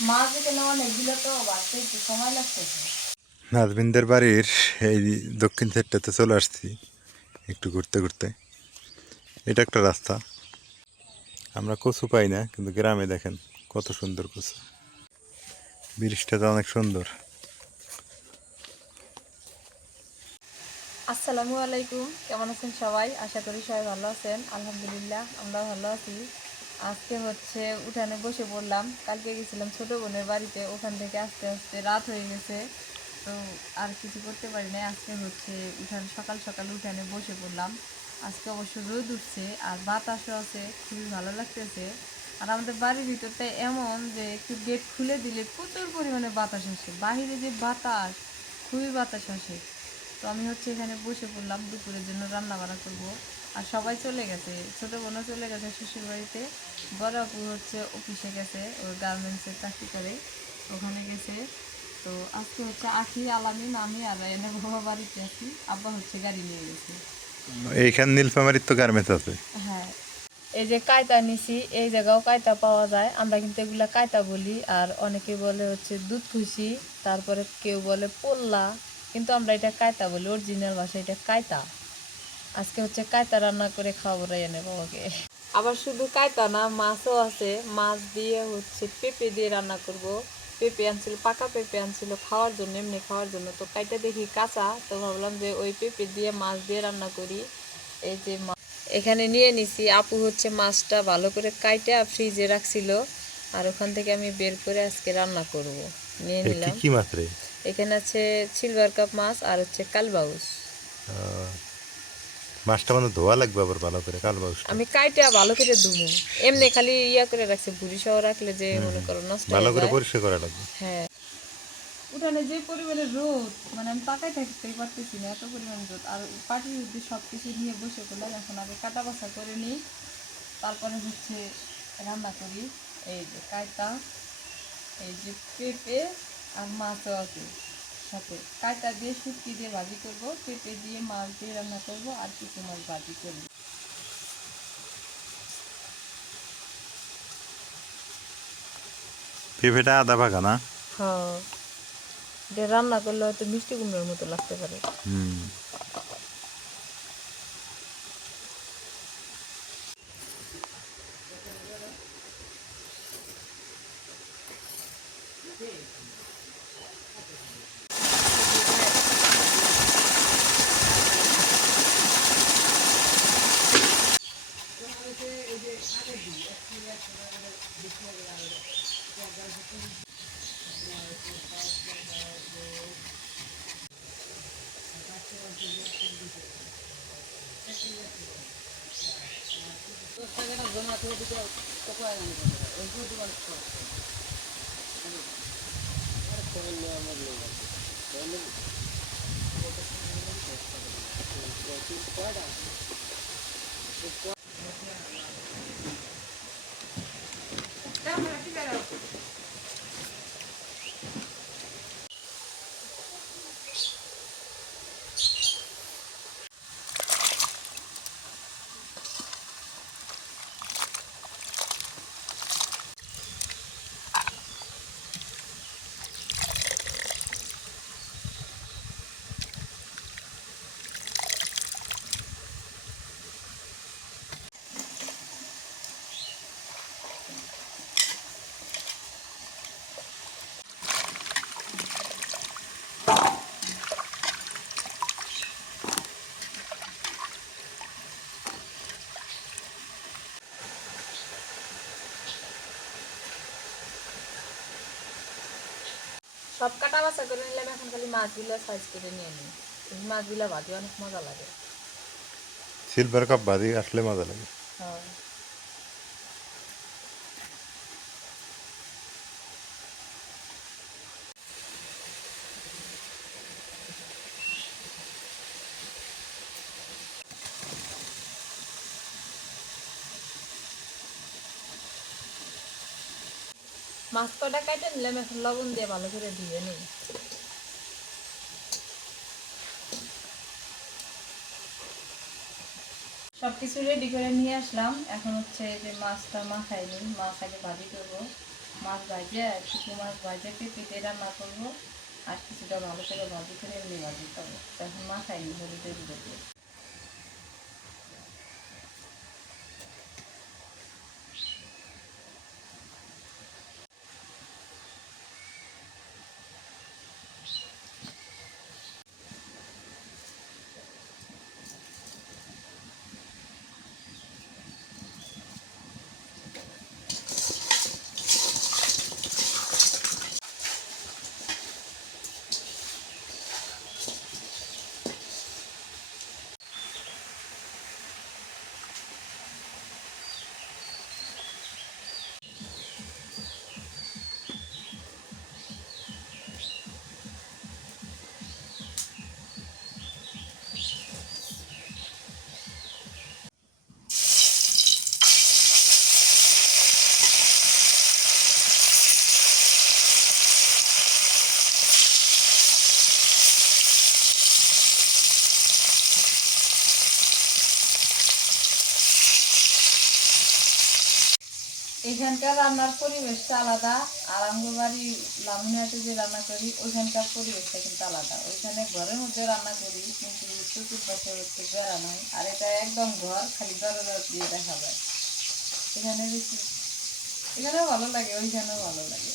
মাছ এখানে অনেকগুলো তো বাড়তে একটু সময় লাগতেছে। নাজমিনদের বাড়ির এই দক্ষিণ সাইডটাতে চলে আসছি একটু ঘুরতে ঘুরতে। এটা একটা রাস্তা। আমরা কচু পাই না, কিন্তু গ্রামে দেখেন কত সুন্দর কচু। ব্রিজটা অনেক সুন্দর। আসসালামু আলাইকুম, কেমন আছেন সবাই? আশা করি সবাই ভালো আছেন। আলহামদুলিল্লাহ আমরা ভালো আছি। আজকে হচ্ছে উঠানে বসে পড়লাম। কালকে গেছিলাম ছোট বোনের বাড়িতে, ওখান থেকে আস্তে আস্তে রাত হয়ে গেছে, তো আর কিছু করতে পারি না। আজকে হচ্ছে উঠানে সকাল সকাল উঠানে বসে পড়লাম। আজকে অবশ্য রোদ উঠছে আর বাতাসও আছে, খুবই ভালো লাগতেছে। আর আমাদের বাড়ির ভিতরটা এমন যে একটু গেট খুলে দিলে প্রচুর পরিমাণে বাতাস আসে, বাহিরে যে বাতাস, খুবই বাতাস আসে। তো আমি হচ্ছে এখানে বসে পড়লাম, দুপুরের জন্য রান্না বান্না করবো। আর সবাই চলে গেছে, ছোটো বোনও চলে গেছে শ্বশুর বাড়িতে, বড় আপু হচ্ছে অফিসে গেছে, ওর গার্মেন্টসের চাকরি করে, ওখানে গেছে। তো আজকে হচ্ছে আখি, আলামিন, আমি আর এনে বাবা বাড়িতে আছি, আব্বা হচ্ছে গাড়ি নিয়ে গেছে। এইখান নীলফামারীর তো গার্মেন্টস আছে। হ্যাঁ, এই যে কায়তা নিছি, এই জায়গাও কায়তা পাওয়া যায়, আমরা কিন্তু এগুলা কায়তা বলি। আর অনেকে বলে হচ্ছে দুধ খুশি, তারপরে কেউ বলে পোল্লা, কিন্তু আমরা এটা কায়তা বলি, অরিজিনাল ভাষা এটা কায়তা। আজকে হচ্ছে কায়তা রান্না করে খাওয়াবো রায়ানের বাবাকে। আবার শুধু কায়তা না, মাছও আছে। মাছ দিয়ে হচ্ছে পেঁপে দিয়ে রান্না করব। পেঁপে আনছিল, পাকা পেঁপে আনছিল খাওয়ার জন্য, এমনি খাওয়ার জন্য। তো কাইটা দেখি কাঁচা, তো ভাবলাম যে ওই পেঁপে দিয়ে মাছ দিয়ে রান্না করি। এই যে এখানে নিয়ে নিছি। আপু হচ্ছে মাছটা ভালো করে কাইটে ফ্রিজে রাখছিল, আর ওখান থেকে আমি বের করে আজকে রান্না করব। নিয়ে কি নিলাম। কি মাছ রে? এখানে আছে সিলভার কাপ মাছ আর হচ্ছে কালবাউস। মাছটা মানে ধোয়া লাগবে আবার ভালো করে, কাল মাছটা। আমি কাইটা ভালো করে ধুমু, এমনি খালি ইয়া করে রাখছি, ভুড়ি সহ রাখলে যে মনে করো নষ্ট ভালো হয়ে করে যায়। পরিষ্কার করা লাগবে। হ্যাঁ, উঠানে যে পরিমাণে রোদ, মানে আমি তাকাই থাকতেই পারতেছি না, এত পরিমাণ রোদ। আর পাটির মধ্যে সব কিছু নিয়ে বসে পড়লাম, এখন আগে কাটা বাছা করে নিই, তারপরে হচ্ছে রান্না করি। এই যে কায়তা, এই যে পেঁপে আর মাছও আছে সাথে। কায়তা দিয়ে শুটকি দিয়ে ভাজি করব, পেঁপে দিয়ে মাছ দিয়ে রান্না করব, আর কিছু মাছ ভাজি করব। পেঁপেটা আদা ভাগা না? হ্যাঁ, এটা রান্না করলে হয়তো মিষ্টি কুমড়োর মতো লাগতে পারে। হুম। সব কাটা বাছা করে নিলাম, এখন খালি মাছগুলো সাইজ করে নিয়ে নিই। এই মাছগুলো ভাজি অনেক মজা লাগে। সিলভার কাপ ভাজি আসলে মজা লাগে। হ্যাঁ, মাছ কটা কাটে নিলাম, এখন লবণ দিয়ে ভালো করে ধুয়ে নিই। সবকিছু রেডি করে নিয়ে আসলাম, এখন হচ্ছে যে মাছটা মাখাই নিই। মাছ আগে ভাজি করবো, মাছ ভাজে, শুকনো মাছ ভাজে পেঁপে রান্না করবো, আর কিছুটা ভালো করে ভাজি করে এমনি ভাজি খাবো। এখন মাখাইনি হলুদের গুঁড়ো দিয়ে। এখানকার রান্নার পরিবেশটা আলাদা, আর আমার বাড়ি লামিনাতে যে রান্না করি ওইখানকার পরিবেশটা কিন্তু আলাদা। ওইখানে ঘরের মধ্যে রান্না করি কিন্তু চতুর্পাশে হচ্ছে বেড়া নয়, আর এটা একদম ঘর, খালি দরজা দিয়ে দেখা যায়। এখানে বেশি, এখানেও ভালো লাগে, ওইখানেও ভালো লাগে।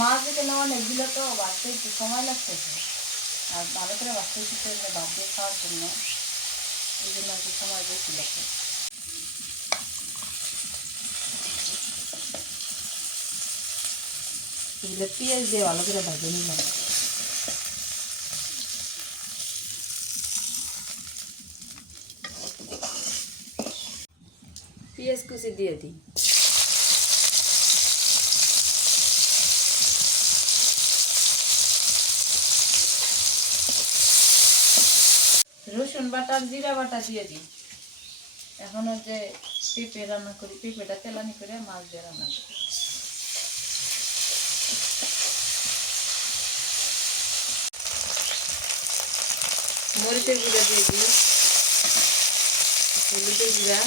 মাছ এখানে অনেকগুলো, তো বাঁচতে একটু সময় লাগতেছে, আর ভালো করে বাঁচতে শিখতে হলে ভাত দিয়ে খাওয়ার জন্য, এই জন্য একটু সময় বেশি লাগে। এগুলো পেঁয়াজ দিয়ে ভালো করে ভাজে নিলাম। পেঁয়াজ কুচি দিয়ে দিই। রসুন বাটা আর জিরা বাটা দিয়ে দিই। এখন যে পেঁপে রান্না করি, পেঁপেটা তেলানি করে মাছ দিয়ে রান্না করি। মরিচের গুঁড়া দিয়ে দিই, হলুদের গুঁড়া,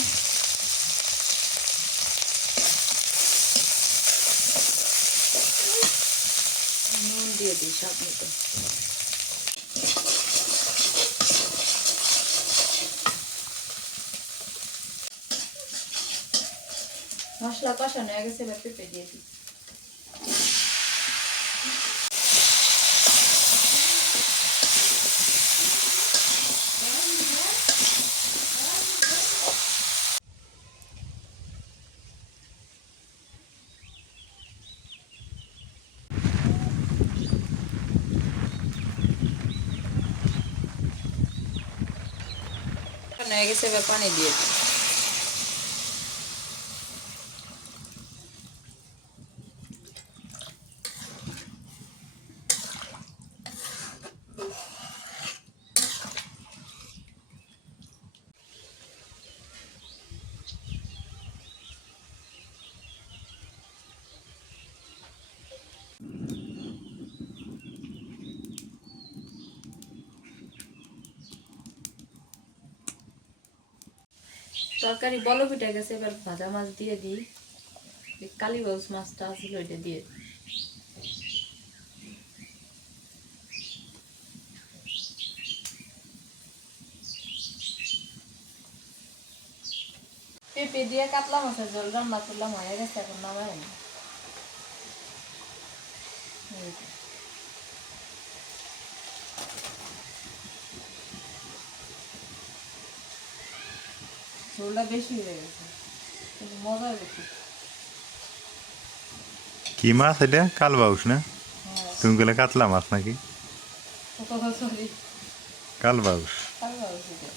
নুন দিয়ে দিই স্বাদ মতো। মশলা কষানো হয়ে গেছে, এবার পেঁপে দিয়ে দিই। হয়ে গেছে, এবার পানি দিয়ে দিই। তরকারি বলো ফুটে গেছে, এবার ভাজা মাছ দিয়ে দিই। কালীবাউস মাছটা ছিল ওইটা দিয়ে দিই। পেঁপে দিয়ে কাতলা মাছের ঝোল রান্না করলাম, হয়ে গেছে, এখন নামাই না। ঝোলটা বেশি হয়ে গেছে, কিন্তু মজা বেশি। কি মাছ এটা? কালবাউস না? হ্যাঁ। তুমি গেলে কাতলা মাছ নাকি? সরি, কালবাউস। ভালো হয়েছে এটা।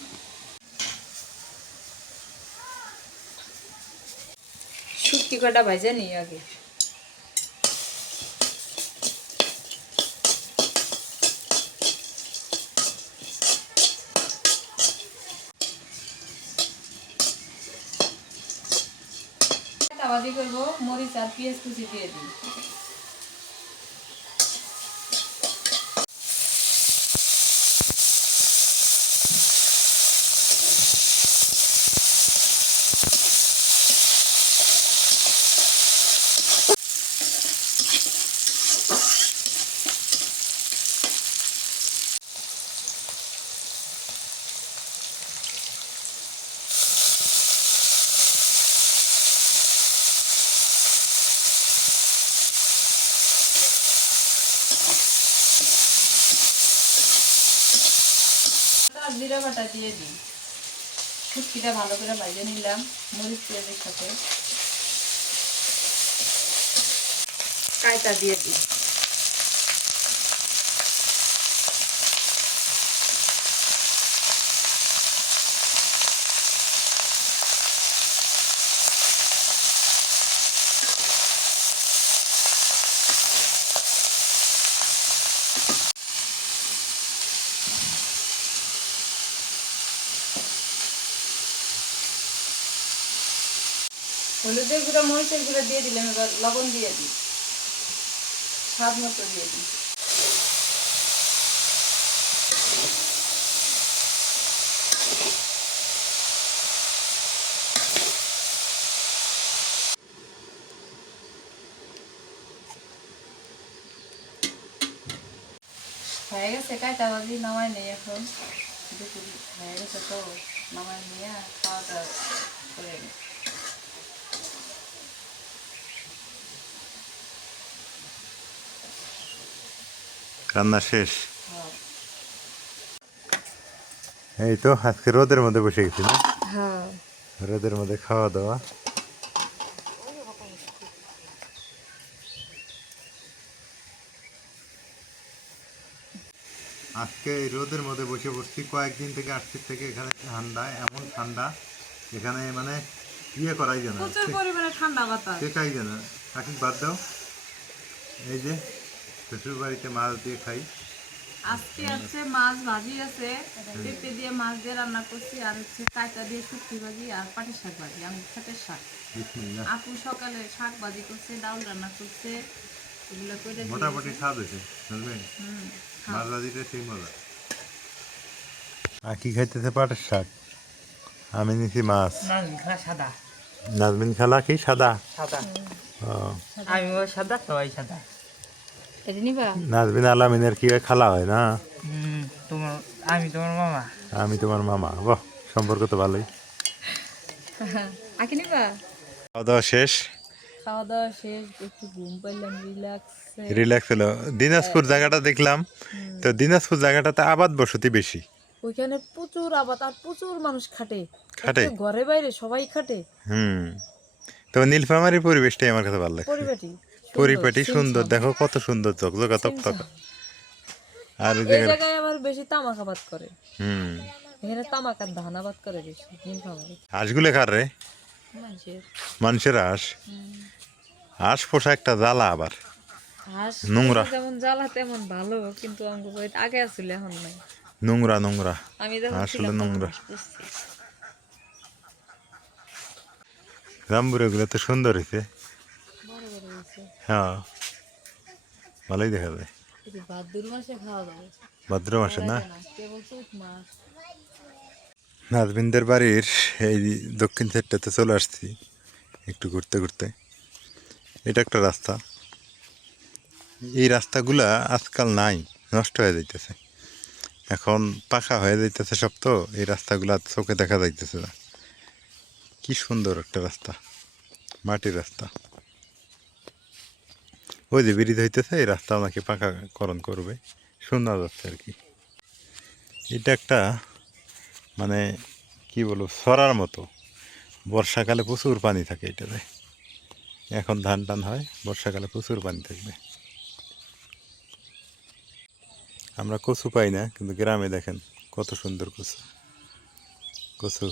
শুটকি কটা ভাজা নিই আগে। ভাজি করবো, মরিচ আর পেঁয়াজ কুচি দিয়ে দিই। জিরা বাটা দিয়ে দিই। শুটকিটা ভালো করে ভাজে নিলাম মরিচ পেঁয়াজের সাথে। কাঁচা দিয়ে দিই। হলুদের গুঁড়া মরিচের গুঁড়া দিয়ে দিলাম, এবার লবণ দিয়ে দিই, স্বাদ মতো দিয়ে দিই। হয়ে গেছে কাঁচা ভাজি, নামাই নেই এখন। দুপুর হয়ে গেছে তো, নামাই নিয়ে খাওয়া দাওয়া করে নিই। রান্না শেষ। হ্যাঁ। এই তো আজকে রোদের মধ্যে বসে গেছি না? হ্যাঁ। রোদের মধ্যে খাওয়া দাওয়া। আজকে এই রোদের মধ্যে বসে পড়ছি, কয়েকদিন থেকে আসছি থেকে এখানে ঠান্ডা, এমন ঠান্ডা এখানে মানে ইয়ে করাই যেন, প্রচুর পরিমাণে ঠান্ডা বাতাস। টেকাই যেন। কাকি বাদ দাও। এই যে শ্বশুর বাড়িতে মাছ দিয়ে খাই। আজকে আছে মাছ ভাজি আছে, পেঁপে দিয়ে মাছ দিয়ে রান্না করছি, আর হচ্ছে কাঁচা দিয়ে শুটকি ভাজি আর পাটি শাক ভাজি, আমি খেতের শাক। বিসমিল্লাহ। আপু সকালে শাক ভাজি করছে, ডাউল রান্না করছে, এগুলো করে মোটামুটি স্বাদ হয়েছে, বুঝলেন? হ্যাঁ। মাছ ভাজিটা সেই মজা। আর কি খাইতেছে? পাটের শাক। আমি নিছি মাছ। সাদা নাজমিন খালা কি সাদা? সাদা ও, আমিও সাদা, সবাই সাদা। এটা নিবা? নাজমিন আলামিনের কি হয়, খালা হয় না? তোমার, আমি তোমার মামা। আমি তোমার মামা। বাহ, সম্পর্ক তো ভালোই। আঁকি নিবা? খাওয়া দাওয়া শেষ। খাওয়া দাওয়া শেষ, একটু ঘুম পাইলাম, রিল্যাক্স। রিল্যাক্স হলো। দিনাজপুর জায়গাটা দেখলাম, তো দিনাজপুর জায়গাটাতে আবাদ বসতি বেশি। ওইখানে প্রচুর আবাদ আর প্রচুর মানুষ খাটে। খাটে? একে ঘরে বাইরে সবাই খাটে। হুম। তবে নীলফামারীর পরিবেশটাই আমার কাছে ভালো লাগছে। পরিপাটি পরিপাটি সুন্দর, দেখো কত সুন্দর, ঝকঝকা তকতকা। আর ওই এই জায়গায় জায়গায় আবার বেশি তামাক আবাদ করে। হুম, এখানে তামাক আর ধান আবাদ করে বেশি নীলফামারী। হাঁসগুলো কার রে? মানুষের মানুষের হাঁস। হাঁস পোষা একটা জ্বালা আবার। হাঁস নোংরা। যেমন জ্বালা তেমন ভালো, কিন্তু আমাকে বাড়িতে আগে আসলে এখন নাই। নোংরা নোংরা। আমি যখন হাঁস হলো ছিলাম তখন নোংরা। হাঁস পুষছি। রামপুর এগুলো তো সুন্দর হয়েছে। বড় বড় হয়েছে। হ্যাঁ, ভালোই দেখা যায়। এই যে ভাদ্র মাসে খাওয়া যাবে। ভাদ্র মাসে না? না, কেবল চৈত মাস। নাজবিনদের বাড়ির এই দক্ষিণ সাইডটাতে চলে আসছি একটু ঘুরতে ঘুরতে। এটা একটা রাস্তা। এই রাস্তাগুলা আজকাল নাই, নষ্ট হয়ে যাইতেছে। এখন পাকা হয়ে যাইতেছে সব, তো এই রাস্তাগুলা চোখে দেখা যাইতেছে না। কি সুন্দর একটা রাস্তা, মাটির রাস্তা। ওই যে ব্রিজ হইতেছে, এই রাস্তা আমাকে পাকাকরণ করবে, শোনা যাচ্ছে আর কি। এটা একটা মানে কি বলবো, সরার মতো বর্ষাকালে প্রচুর পানি থাকে এটাতে। এখন ধান টান হয়, বর্ষাকালে প্রচুর পানি থাকবে। আমরা কচু পাই না, কিন্তু গ্রামে দেখেন কত সুন্দর কচু। কচু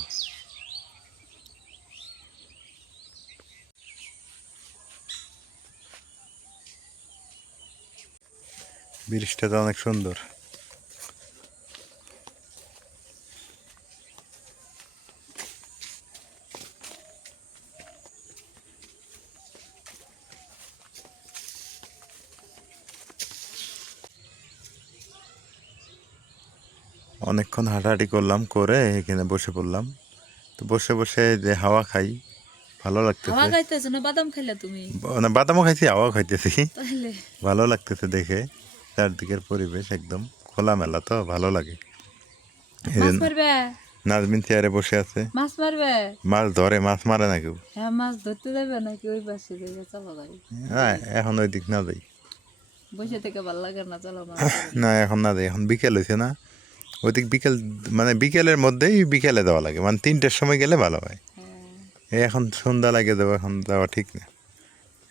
বৃষ্টিটা অনেক সুন্দর। অনেকক্ষণ হাঁটাহাঁটি করলাম, করে এখানে বসে পড়লাম। তো বসে বসে যে হাওয়া খাই, ভালো হাওয়া লাগতেছে। খাইতেছো না বাদাম খাইলা তুমি? মানে বাদামও খাইছি, হাওয়া খাইতেছি। তাহলে ভালো লাগতেছে দেখে, চারদিকের পরিবেশ একদম খোলামেলা, তো ভালো লাগে। এই মাছ যে মারবে? নাজমিন চেয়ারে বসে আছে, মাছ মারবে? মাছ ধরে, মাছ মারে না কেউ। হ্যাঁ, মাছ ধরতে যাবে নাকি ওই পাশে যাবে? চলো যাই। হ্যাঁ, এখন ওই দিক না যাই। বসে থেকে ভালো লাগে না, চলো মাছ ধরি। না, এখন না যাই, এখন বিকেল হয়েছে না। ওইদিক বিকেল, মানে বিকেলের মধ্যেই বিকেলে দেওয়া লাগে, মানে 3টের সময় গেলে ভালো হয়। হ্যাঁ, এই এখন সন্ধ্যা লাগে দেবো, এখন যাওয়া ঠিক না।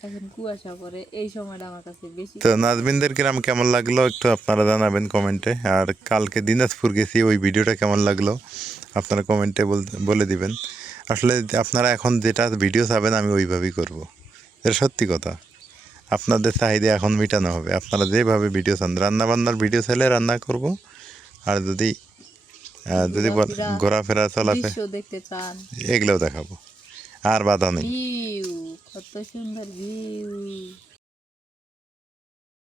এখন কুয়াশা পড়ে, এই সময়টা আমার কাছে বেশি। তো নাজমিনদের গ্রাম কেমন লাগলো একটু আপনারা জানাবেন কমেন্টে। আর কালকে দিনাজপুর গেছি, ওই ভিডিওটা কেমন লাগলো আপনারা কমেন্টে বলে দিবেন। আসলে আপনারা এখন যেটা ভিডিও চাবেন আমি ওইভাবেই করব, এটা সত্যি কথা। আপনাদের চাহিদা এখন মেটানো হবে। আপনারা যেভাবে ভিডিও চান, রান্নাবান্নার ভিডিও চাইলে রান্না করব। আর যদি ঘোরাফেরা চলাফেরা দৃশ্য দেখতে চান, এগুলোও দেখাবো, আর বাধা নেই। ভিউ, কত সুন্দর ভিউ।